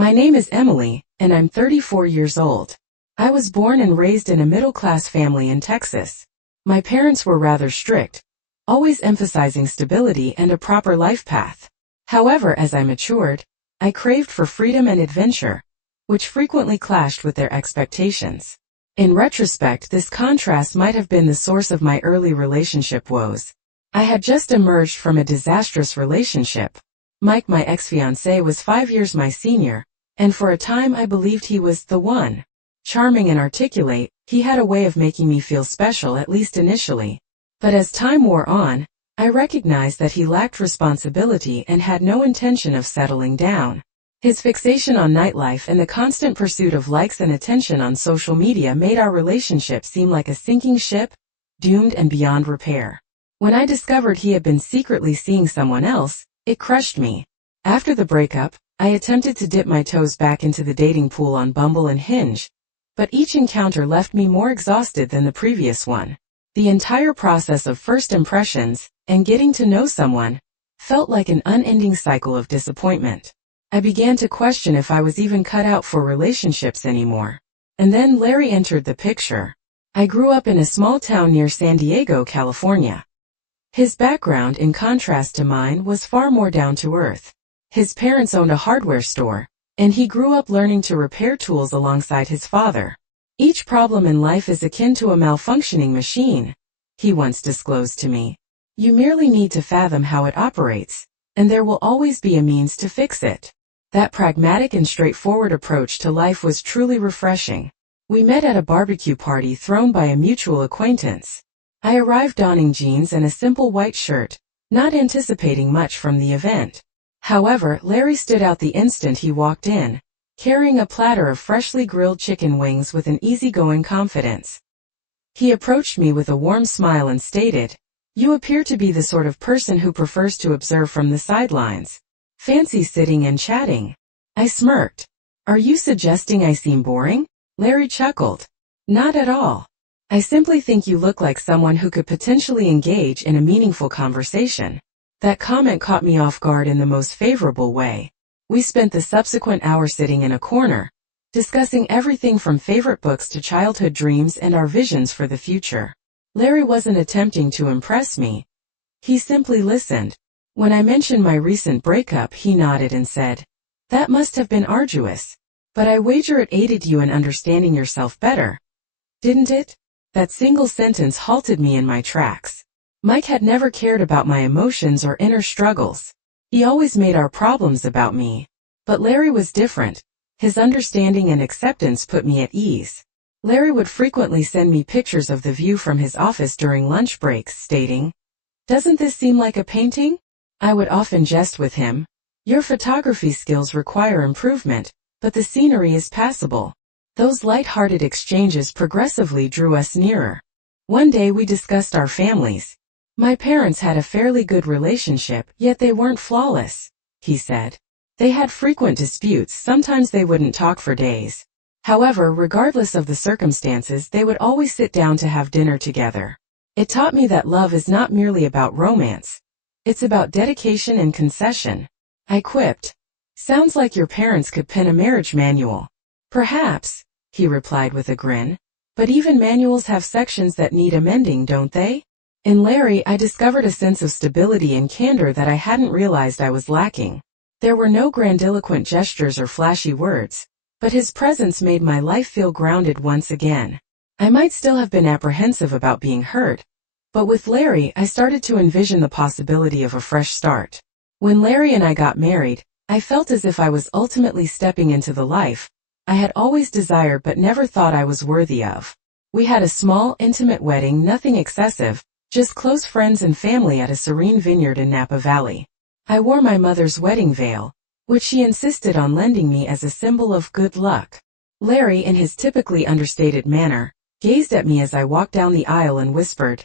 My name is Emily, and I'm 34 years old. I was born and raised in a middle-class family in Texas. My parents were rather strict, always emphasizing stability and a proper life path. However, as I matured, I craved for freedom and adventure, which frequently clashed with their expectations. In retrospect, this contrast might have been the source of my early relationship woes. I had just emerged from a disastrous relationship. Mike, my ex-fiancé, was 5 years my senior, and for a time I believed he was the one. Charming and articulate, he had a way of making me feel special, at least initially. But as time wore on, I recognized that he lacked responsibility and had no intention of settling down. His fixation on nightlife and the constant pursuit of likes and attention on social media made our relationship seem like a sinking ship, doomed and beyond repair. When I discovered he had been secretly seeing someone else, it crushed me. After the breakup, I attempted to dip my toes back into the dating pool on Bumble and Hinge, but each encounter left me more exhausted than the previous one. The entire process of first impressions and getting to know someone felt like an unending cycle of disappointment. I began to question if I was even cut out for relationships anymore. And then Larry entered the picture. I grew up in a small town near San Diego, California. His background, in contrast to mine, was far more down to earth. His parents owned a hardware store, and he grew up learning to repair tools alongside his father. Each problem in life is akin to a malfunctioning machine, he once disclosed to me. You merely need to fathom how it operates, and there will always be a means to fix it. That pragmatic and straightforward approach to life was truly refreshing. We met at a barbecue party thrown by a mutual acquaintance. I arrived donning jeans and a simple white shirt, not anticipating much from the event. However, Larry stood out the instant he walked in, carrying a platter of freshly grilled chicken wings with an easygoing confidence. He approached me with a warm smile and stated, "You appear to be the sort of person who prefers to observe from the sidelines. Fancy sitting and chatting." I smirked. "Are you suggesting I seem boring?" Larry chuckled. "Not at all. I simply think you look like someone who could potentially engage in a meaningful conversation." That comment caught me off guard in the most favorable way. We spent the subsequent hour sitting in a corner, discussing everything from favorite books to childhood dreams and our visions for the future. Larry wasn't attempting to impress me. He simply listened. When I mentioned my recent breakup, he nodded and said, "That must have been arduous. But I wager it aided you in understanding yourself better. Didn't it?" That single sentence halted me in my tracks. Mike had never cared about my emotions or inner struggles. He always made our problems about me. But Larry was different. His understanding and acceptance put me at ease. Larry would frequently send me pictures of the view from his office during lunch breaks, stating, "Doesn't this seem like a painting?" I would often jest with him, "Your photography skills require improvement, but the scenery is passable." Those light-hearted exchanges progressively drew us nearer. One day we discussed our families. "My parents had a fairly good relationship, yet they weren't flawless," he said. "They had frequent disputes, sometimes they wouldn't talk for days. However, regardless of the circumstances, they would always sit down to have dinner together. It taught me that love is not merely about romance. It's about dedication and concession." I quipped, "Sounds like your parents could pen a marriage manual." "Perhaps," he replied with a grin. "But even manuals have sections that need amending, don't they?" In Larry, I discovered a sense of stability and candor that I hadn't realized I was lacking. There were no grandiloquent gestures or flashy words, but his presence made my life feel grounded once again. I might still have been apprehensive about being hurt, but with Larry, I started to envision the possibility of a fresh start. When Larry and I got married, I felt as if I was ultimately stepping into the life I had always desired but never thought I was worthy of. We had a small, intimate wedding, nothing excessive, just close friends and family at a serene vineyard in Napa Valley. I wore my mother's wedding veil, which she insisted on lending me as a symbol of good luck. Larry, in his typically understated manner, gazed at me as I walked down the aisle and whispered,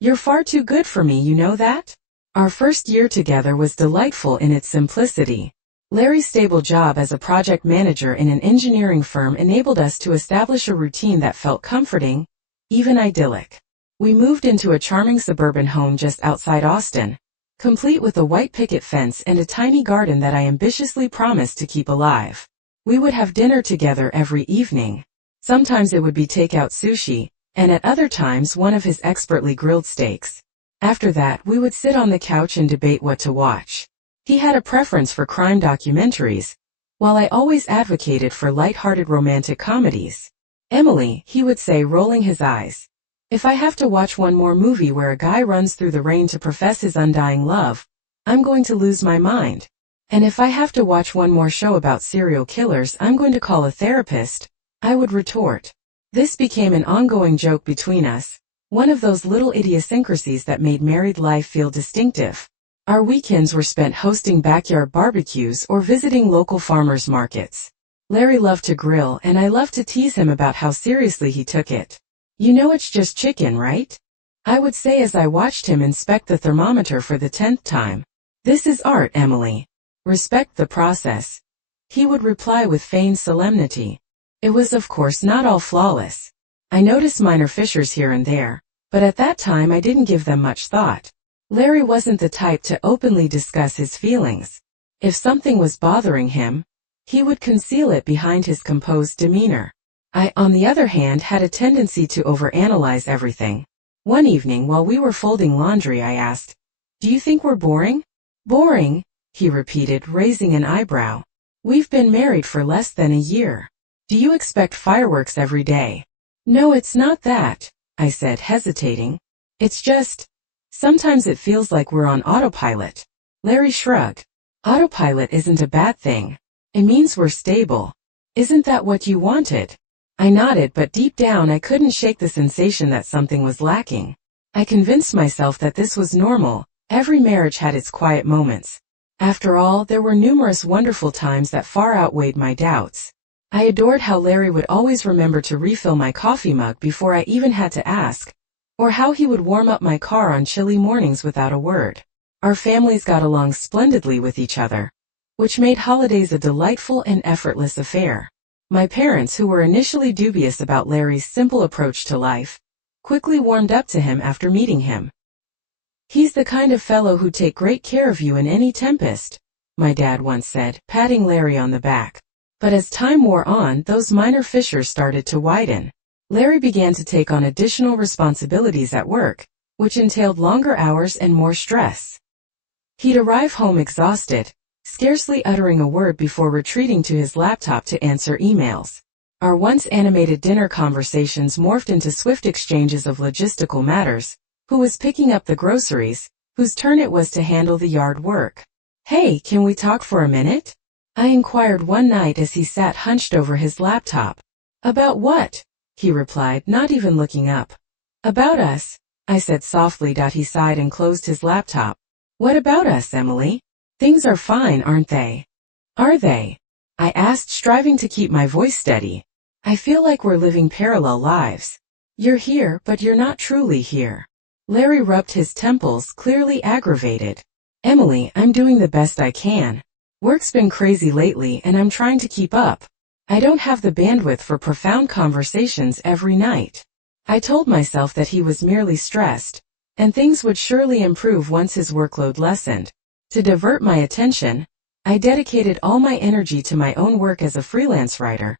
"You're far too good for me, you know that?" Our first year together was delightful in its simplicity. Larry's stable job as a project manager in an engineering firm enabled us to establish a routine that felt comforting, even idyllic. We moved into a charming suburban home just outside Austin, complete with a white picket fence and a tiny garden that I ambitiously promised to keep alive. We would have dinner together every evening. Sometimes it would be takeout sushi, and at other times one of his expertly grilled steaks. After that, we would sit on the couch and debate what to watch. He had a preference for crime documentaries, while I always advocated for light-hearted romantic comedies. Emily, he would say, rolling his eyes. If I have to watch one more movie where a guy runs through the rain to profess his undying love, I'm going to lose my mind. And if I have to watch one more show about serial killers, I'm going to call a therapist, I would retort. This became an ongoing joke between us, one of those little idiosyncrasies that made married life feel distinctive. Our weekends were spent hosting backyard barbecues or visiting local farmers markets. Larry loved to grill, and I loved to tease him about how seriously he took it. You know, it's just chicken, right? I would say as I watched him inspect the thermometer for the 10th time. This is art, Emily. Respect the process. He would reply with feigned solemnity. It was of course not all flawless. I noticed minor fissures here and there, but at that time I didn't give them much thought. Larry wasn't the type to openly discuss his feelings. If something was bothering him, he would conceal it behind his composed demeanor. I, on the other hand, had a tendency to overanalyze everything. One evening while we were folding laundry, I asked, "Do you think we're boring?" "Boring?" he repeated, raising an eyebrow. "We've been married for less than a year. Do you expect fireworks every day?" "No, it's not that," I said, hesitating. "It's just, sometimes it feels like we're on autopilot." Larry shrugged. "Autopilot isn't a bad thing. It means we're stable. Isn't that what you wanted?" I nodded, but deep down I couldn't shake the sensation that something was lacking. I convinced myself that this was normal. Every marriage had its quiet moments. After all, there were numerous wonderful times that far outweighed my doubts. I adored how Larry would always remember to refill my coffee mug before I even had to ask, or how he would warm up my car on chilly mornings without a word. Our families got along splendidly with each other, which made holidays a delightful and effortless affair. My parents, who were initially dubious about Larry's simple approach to life, quickly warmed up to him after meeting him. "He's the kind of fellow who'd take great care of you in any tempest," my dad once said, patting Larry on the back. But as time wore on, those minor fissures started to widen. Larry began to take on additional responsibilities at work, which entailed longer hours and more stress. He'd arrive home exhausted, scarcely uttering a word before retreating to his laptop to answer emails. Our once animated dinner conversations morphed into swift exchanges of logistical matters: who was picking up the groceries, whose turn it was to handle the yard work. "Hey, can we talk for a minute?" I inquired one night as he sat hunched over his laptop. "About what?" he replied, not even looking up. "About us," I said softly. He sighed and closed his laptop. "What about us, Emily? Things are fine, aren't they?" "Are they?" I asked, striving to keep my voice steady. "I feel like we're living parallel lives. You're here, but you're not truly here." Larry rubbed his temples, clearly aggravated. "Emily, I'm doing the best I can. Work's been crazy lately and I'm trying to keep up. I don't have the bandwidth for profound conversations every night." I told myself that he was merely stressed, and things would surely improve once his workload lessened. To divert my attention, I dedicated all my energy to my own work as a freelance writer,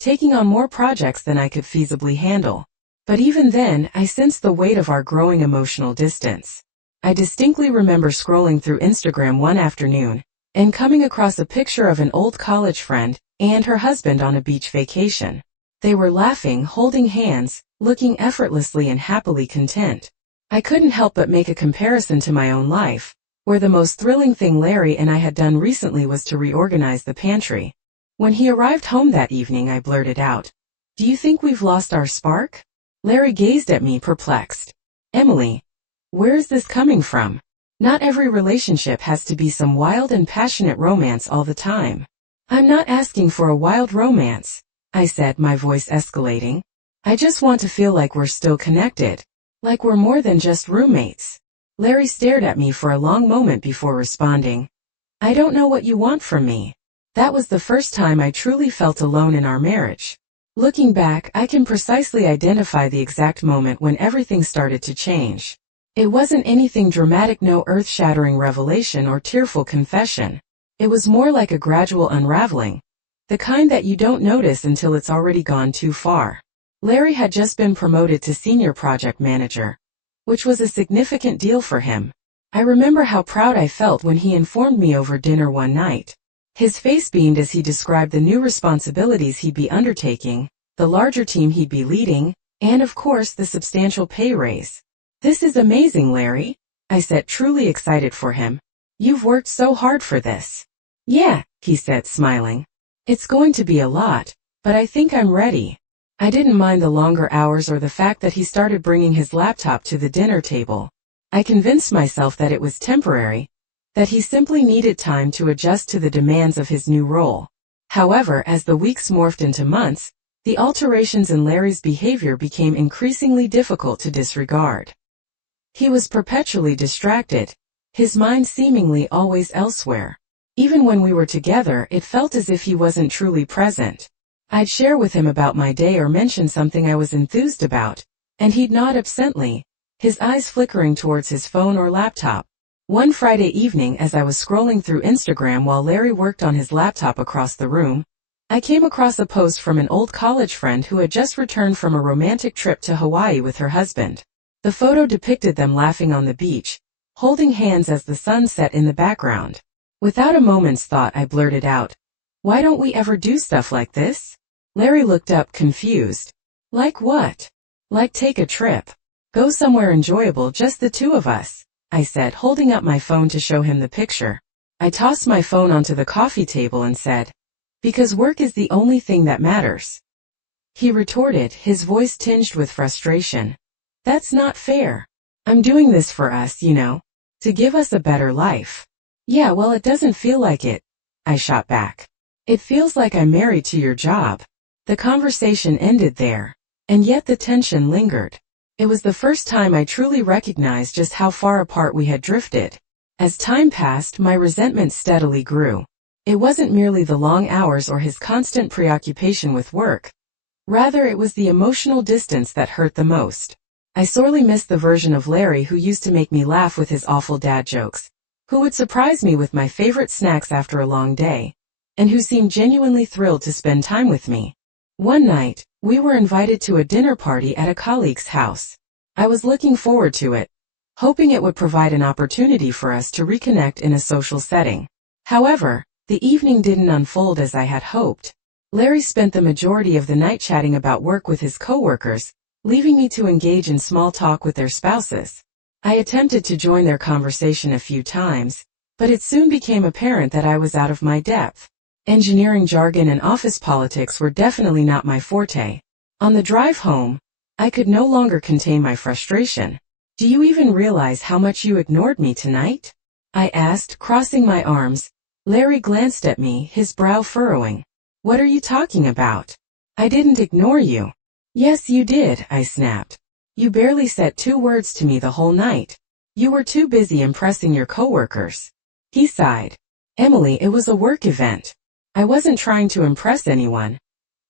taking on more projects than I could feasibly handle. But even then, I sensed the weight of our growing emotional distance. I distinctly remember scrolling through Instagram one afternoon and coming across a picture of an old college friend and her husband on a beach vacation. They were laughing, holding hands, looking effortlessly and happily content. I couldn't help but make a comparison to my own life, where the most thrilling thing Larry and I had done recently was to reorganize the pantry. When he arrived home that evening, I blurted out, "Do you think we've lost our spark?" Larry gazed at me, perplexed. "Emily, where is this coming from? Not every relationship has to be some wild and passionate romance all the time." "I'm not asking for a wild romance," I said, my voice escalating. "I just want to feel like we're still connected, like we're more than just roommates." Larry stared at me for a long moment before responding, "I don't know what you want from me." That was the first time I truly felt alone in our marriage. Looking back, I can precisely identify the exact moment when everything started to change. It wasn't anything dramatic, no earth-shattering revelation or tearful confession. It was more like a gradual unraveling, The kind that you don't notice until it's already gone too far. Larry had just been promoted to senior project manager, which was a significant deal for him. I remember how proud I felt when he informed me over dinner one night. His face beamed as he described the new responsibilities he'd be undertaking, the larger team he'd be leading, and of course the substantial pay raise. "This is amazing, Larry," I said, truly excited for him. "You've worked so hard for this." "Yeah," he said, smiling. "It's going to be a lot, but I think I'm ready." I didn't mind the longer hours or the fact that he started bringing his laptop to the dinner table. I convinced myself that it was temporary, that he simply needed time to adjust to the demands of his new role. However, as the weeks morphed into months, the alterations in Larry's behavior became increasingly difficult to disregard. He was perpetually distracted, his mind seemingly always elsewhere. Even when we were together, it felt as if he wasn't truly present. I'd share with him about my day or mention something I was enthused about, and he'd nod absently, his eyes flickering towards his phone or laptop. One Friday evening, as I was scrolling through Instagram while Larry worked on his laptop across the room, I came across a post from an old college friend who had just returned from a romantic trip to Hawaii with her husband. The photo depicted them laughing on the beach, holding hands as the sun set in the background. Without a moment's thought, I blurted out, "Why don't we ever do stuff like this?" Larry looked up, confused. "Like what?" "Like take a trip. Go somewhere enjoyable, just the two of us," I said, holding up my phone to show him the picture. I tossed my phone onto the coffee table and said, "Because work is the only thing that matters." He retorted, his voice tinged with frustration. "That's not fair. I'm doing this for us, you know, to give us a better life." "Yeah, well, it doesn't feel like it," I shot back. "It feels like I'm married to your job." The conversation ended there, and yet the tension lingered. It was the first time I truly recognized just how far apart we had drifted. As time passed, my resentment steadily grew. It wasn't merely the long hours or his constant preoccupation with work. Rather, it was the emotional distance that hurt the most. I sorely missed the version of Larry who used to make me laugh with his awful dad jokes, who would surprise me with my favorite snacks after a long day, and who seemed genuinely thrilled to spend time with me. One night, we were invited to a dinner party at a colleague's house. I was looking forward to it, hoping it would provide an opportunity for us to reconnect in a social setting. However, the evening didn't unfold as I had hoped. Larry spent the majority of the night chatting about work with his coworkers, leaving me to engage in small talk with their spouses. I attempted to join their conversation a few times, but it soon became apparent that I was out of my depth. Engineering jargon and office politics were definitely not my forte. On the drive home, I could no longer contain my frustration. "Do you even realize how much you ignored me tonight?" I asked, crossing my arms. Larry glanced at me, his brow furrowing. "What are you talking about? I didn't ignore you." "Yes, you did," I snapped. "You barely said 2 words to me the whole night. You were too busy impressing your coworkers." He sighed. "Emily, it was a work event. I wasn't trying to impress anyone.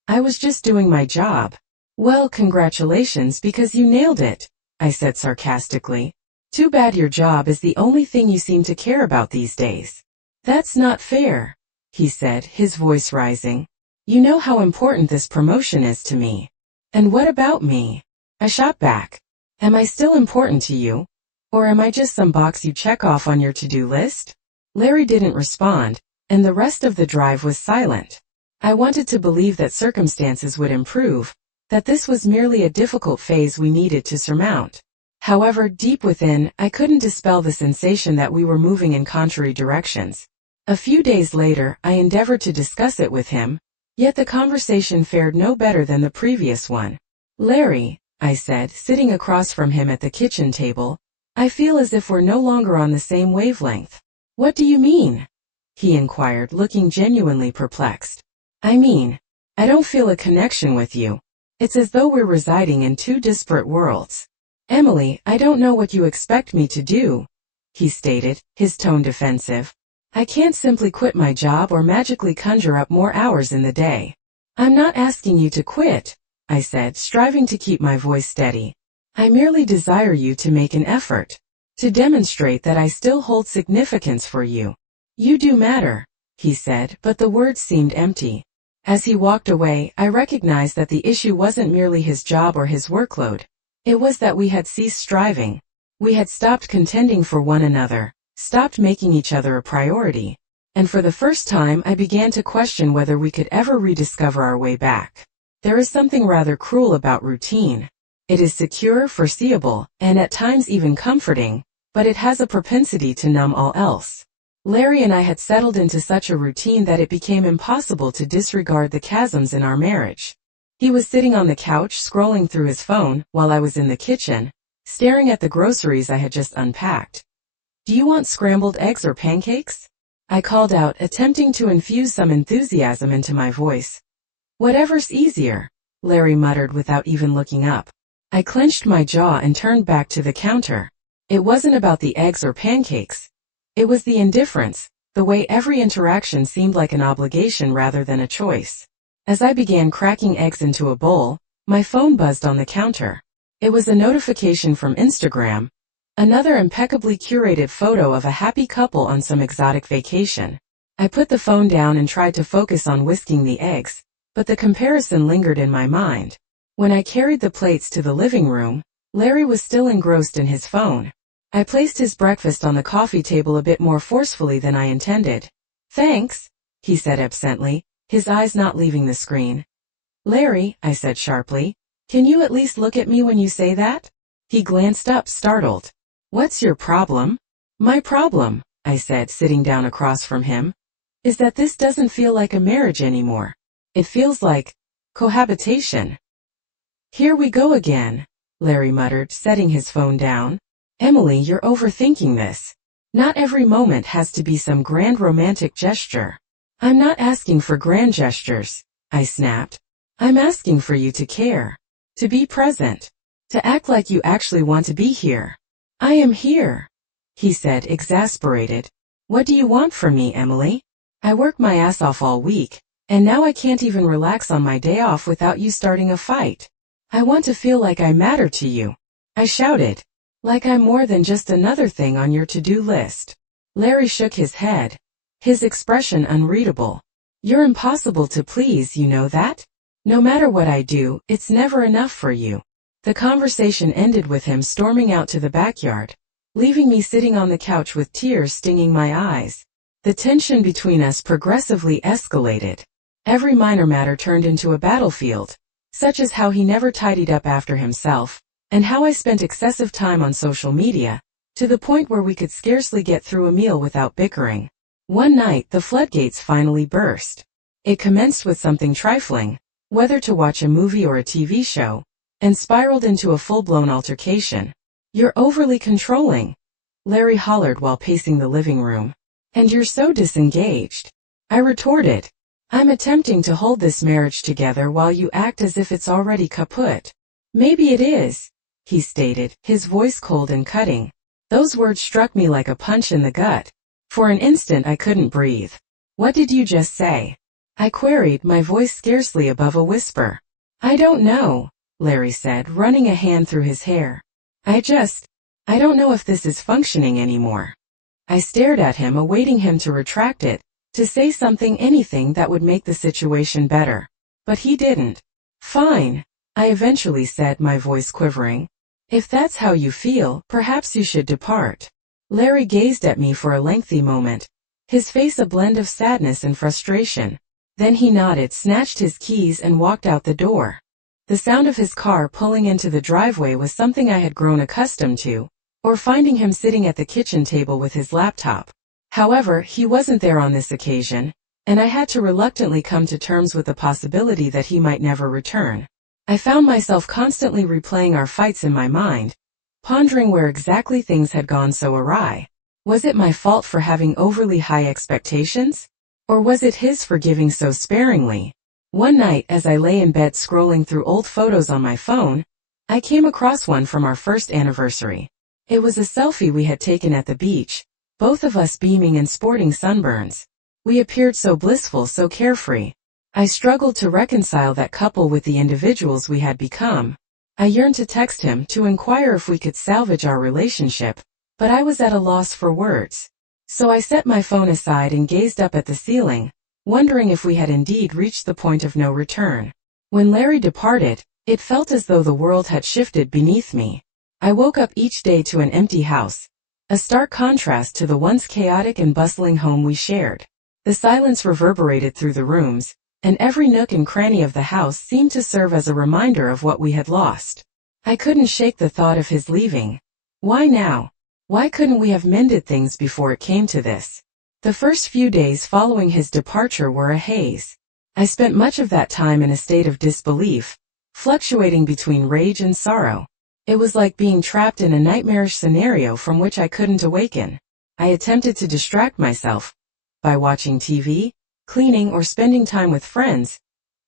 I was just doing my job." "Well, congratulations, because you nailed it," I said sarcastically. "Too bad your job is the only thing you seem to care about these days." "That's not fair," he said, his voice rising. "You know how important this promotion is to me." "And what about me?" I shot back. "Am I still important to you? Or am I just some box you check off on your to-do list?" Larry didn't respond, and the rest of the drive was silent. I wanted to believe that circumstances would improve, that this was merely a difficult phase we needed to surmount. However, deep within, I couldn't dispel the sensation that we were moving in contrary directions. A few days later, I endeavored to discuss it with him, yet the conversation fared no better than the previous one. "Larry," I said, sitting across from him at the kitchen table, "I feel as if we're no longer on the same wavelength." "What do you mean?" he inquired, looking genuinely perplexed. "I mean, I don't feel a connection with you. It's as though we're residing in 2 disparate worlds." "Emily, I don't know what you expect me to do," he stated, his tone defensive. "I can't simply quit my job or magically conjure up more hours in the day." "I'm not asking you to quit," I said, striving to keep my voice steady. "I merely desire you to make an effort, to demonstrate that I still hold significance for you." "You do matter," he said, but the words seemed empty. As he walked away, I recognized that the issue wasn't merely his job or his workload. It was that we had ceased striving. We had stopped contending for one another, stopped making each other a priority. And for the first time I began to question whether we could ever rediscover our way back. There is something rather cruel about routine. It is secure, foreseeable, and at times even comforting, but it has a propensity to numb all else. Larry and I had settled into such a routine that it became impossible to disregard the chasms in our marriage. He was sitting on the couch scrolling through his phone while I was in the kitchen, staring at the groceries I had just unpacked. "Do you want scrambled eggs or pancakes?" I called out, attempting to infuse some enthusiasm into my voice. "Whatever's easier," Larry muttered without even looking up. I clenched my jaw and turned back to the counter. It wasn't about the eggs or pancakes. It was the indifference, the way every interaction seemed like an obligation rather than a choice. As I began cracking eggs into a bowl, my phone buzzed on the counter. It was a notification from Instagram, another impeccably curated photo of a happy couple on some exotic vacation. I put the phone down and tried to focus on whisking the eggs, but the comparison lingered in my mind. When I carried the plates to the living room, Larry was still engrossed in his phone. I placed his breakfast on the coffee table a bit more forcefully than I intended. "Thanks," he said absently, his eyes not leaving the screen. "Larry," I said sharply, "can you at least look at me when you say that?" He glanced up, startled. "What's your problem?" "My problem," I said, sitting down across from him, "is that this doesn't feel like a marriage anymore. It feels like cohabitation." "Here we go again," Larry muttered, setting his phone down. "Emily, you're overthinking this. Not every moment has to be some grand romantic gesture." "I'm not asking for grand gestures," I snapped. "I'm asking for you to care, to be present, to act like you actually want to be here." "I am here," he said, exasperated. "What do you want from me, Emily? I work my ass off all week, and now I can't even relax on my day off without you starting a fight. I want to feel like I matter to you," I shouted. "Like I'm more than just another thing on your to-do list." Larry shook his head, his expression unreadable. "You're impossible to please, you know that? No matter what I do, it's never enough for you." The conversation ended with him storming out to the backyard, leaving me sitting on the couch with tears stinging my eyes. The tension between us progressively escalated. Every minor matter turned into a battlefield, such as how he never tidied up after himself, and how I spent excessive time on social media, to the point where we could scarcely get through a meal without bickering. One night, the floodgates finally burst. It commenced with something trifling, whether to watch a movie or a TV show, and spiraled into a full-blown altercation. "You're overly controlling," Larry hollered while pacing the living room. "And you're so disengaged," I retorted. "I'm attempting to hold this marriage together while you act as if it's already kaput." "Maybe it is," he stated, his voice cold and cutting. Those words struck me like a punch in the gut. For an instant I couldn't breathe. "What did you just say?" I queried, my voice scarcely above a whisper. "I don't know," Larry said, running a hand through his hair. I don't know if this is functioning anymore." I stared at him, awaiting him to retract it, to say something, anything that would make the situation better. But he didn't. "Fine," I eventually said, my voice quivering. "If that's how you feel, perhaps you should depart." Larry gazed at me for a lengthy moment, his face a blend of sadness and frustration. Then he nodded, snatched his keys, and walked out the door. The sound of his car pulling into the driveway was something I had grown accustomed to, or finding him sitting at the kitchen table with his laptop. However, he wasn't there on this occasion, and I had to reluctantly come to terms with the possibility that he might never return. I found myself constantly replaying our fights in my mind, pondering where exactly things had gone so awry. Was it my fault for having overly high expectations? Or was it his for giving so sparingly? One night, as I lay in bed scrolling through old photos on my phone, I came across one from our first anniversary. It was a selfie we had taken at the beach, both of us beaming and sporting sunburns. We appeared so blissful, so carefree. I struggled to reconcile that couple with the individuals we had become. I yearned to text him to inquire if we could salvage our relationship, but I was at a loss for words. So I set my phone aside and gazed up at the ceiling, wondering if we had indeed reached the point of no return. When Larry departed, it felt as though the world had shifted beneath me. I woke up each day to an empty house, a stark contrast to the once chaotic and bustling home we shared. The silence reverberated through the rooms, and every nook and cranny of the house seemed to serve as a reminder of what we had lost. I couldn't shake the thought of his leaving. Why now? Why couldn't we have mended things before it came to this? The first few days following his departure were a haze. I spent much of that time in a state of disbelief, fluctuating between rage and sorrow. It was like being trapped in a nightmarish scenario from which I couldn't awaken. I attempted to distract myself by watching TV, cleaning, or spending time with friends,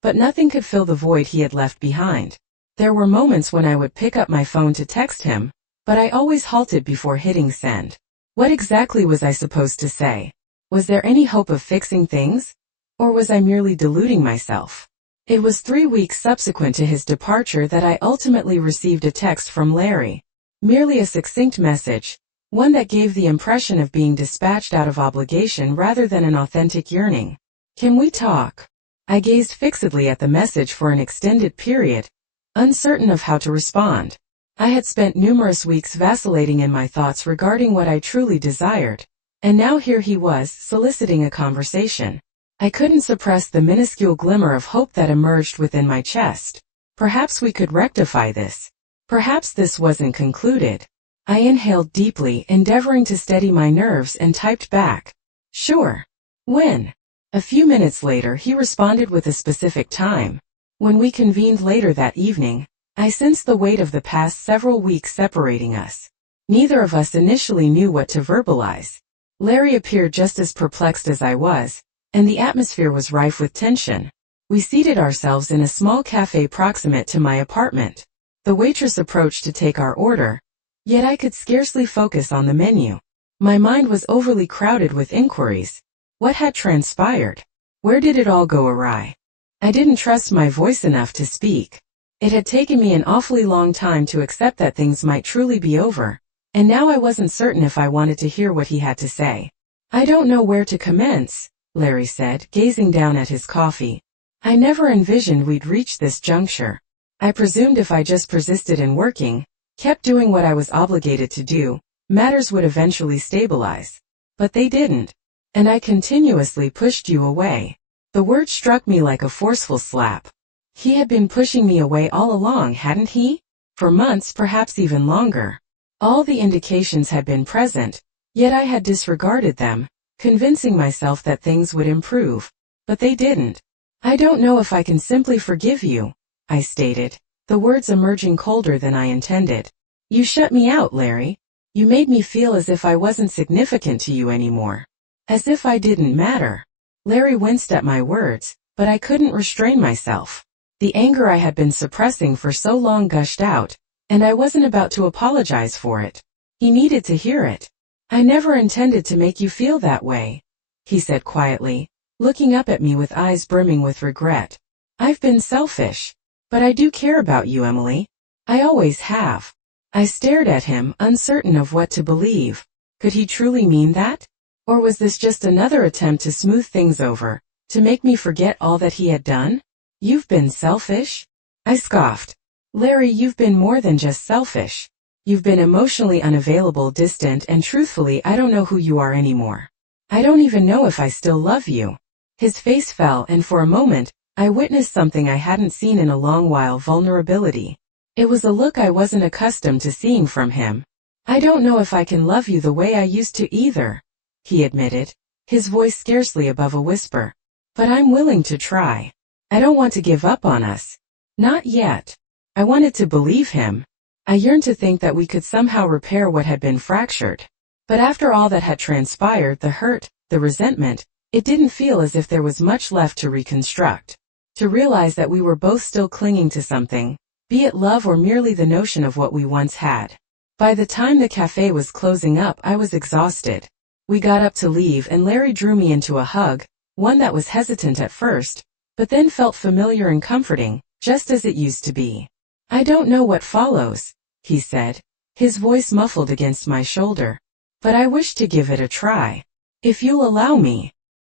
but nothing could fill the void he had left behind. There were moments when I would pick up my phone to text him, but I always halted before hitting send. What exactly was I supposed to say? Was there any hope of fixing things? Or was I merely deluding myself? It was 3 weeks subsequent to his departure that I ultimately received a text from Larry. Merely a succinct message, one that gave the impression of being dispatched out of obligation rather than an authentic yearning. "Can we talk?" I gazed fixedly at the message for an extended period, uncertain of how to respond. I had spent numerous weeks vacillating in my thoughts regarding what I truly desired, and now here he was, soliciting a conversation. I couldn't suppress the minuscule glimmer of hope that emerged within my chest. Perhaps we could rectify this. Perhaps this wasn't concluded. I inhaled deeply, endeavoring to steady my nerves, and typed back, "Sure. When?" A few minutes later he responded with a specific time. When we convened later that evening, I sensed the weight of the past several weeks separating us. Neither of us initially knew what to verbalize. Larry appeared just as perplexed as I was, and the atmosphere was rife with tension. We seated ourselves in a small cafe proximate to my apartment. The waitress approached to take our order, yet I could scarcely focus on the menu. My mind was overly crowded with inquiries. What had transpired? Where did it all go awry? I didn't trust my voice enough to speak. It had taken me an awfully long time to accept that things might truly be over, and now I wasn't certain if I wanted to hear what he had to say. "I don't know where to commence," Larry said, gazing down at his coffee. "I never envisioned we'd reach this juncture. I presumed if I just persisted in working, kept doing what I was obligated to do, matters would eventually stabilize. But they didn't. And I continuously pushed you away." The word struck me like a forceful slap. He had been pushing me away all along, hadn't he? For months, perhaps even longer. All the indications had been present, yet I had disregarded them, convincing myself that things would improve. But they didn't. "I don't know if I can simply forgive you," I stated, the words emerging colder than I intended. "You shut me out, Larry. You made me feel as if I wasn't significant to you anymore. As if I didn't matter." Larry winced at my words, but I couldn't restrain myself. The anger I had been suppressing for so long gushed out, and I wasn't about to apologize for it. He needed to hear it. "I never intended to make you feel that way," he said quietly, looking up at me with eyes brimming with regret. "I've been selfish. But I do care about you, Emily. I always have." I stared at him, uncertain of what to believe. Could he truly mean that? Or was this just another attempt to smooth things over, to make me forget all that he had done? "You've been selfish?" I scoffed. "Larry, you've been more than just selfish. You've been emotionally unavailable, distant, and truthfully, I don't know who you are anymore. I don't even know if I still love you." His face fell, and for a moment, I witnessed something I hadn't seen in a long while: vulnerability. It was a look I wasn't accustomed to seeing from him. "I don't know if I can love you the way I used to either," he admitted, his voice scarcely above a whisper. "But I'm willing to try. I don't want to give up on us. Not yet." I wanted to believe him. I yearned to think that we could somehow repair what had been fractured. But after all that had transpired, the hurt, the resentment, it didn't feel as if there was much left to reconstruct. To realize that we were both still clinging to something, be it love or merely the notion of what we once had. By the time the cafe was closing up, I was exhausted. We got up to leave, and Larry drew me into a hug, one that was hesitant at first, but then felt familiar and comforting, just as it used to be. "I don't know what follows," he said, his voice muffled against my shoulder. "But I wish to give it a try. If you'll allow me."